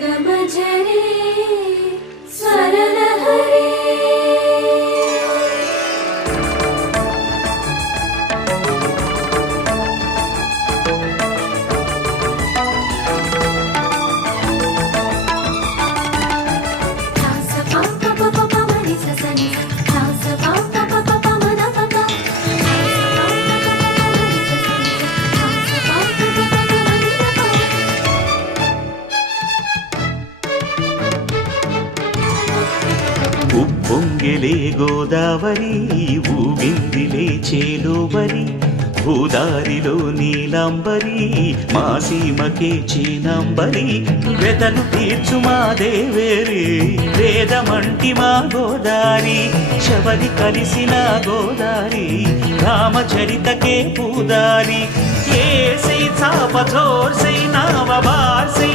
निगमजरे स्वरलहरी ఉప్పొంగిలే గోదావరి ఊగిందిలే చేలోబరి భూదారిలో నీలాంబరి మా సీమకే చీనాంబరి వెదలు తీర్చు మా దేవేరి వేదమంటి మా గోదారి శబరి కలిసిన గోదారి రామచరితకే పూదారి ఏ సై చాప చోర్ సై నావ బార్ సై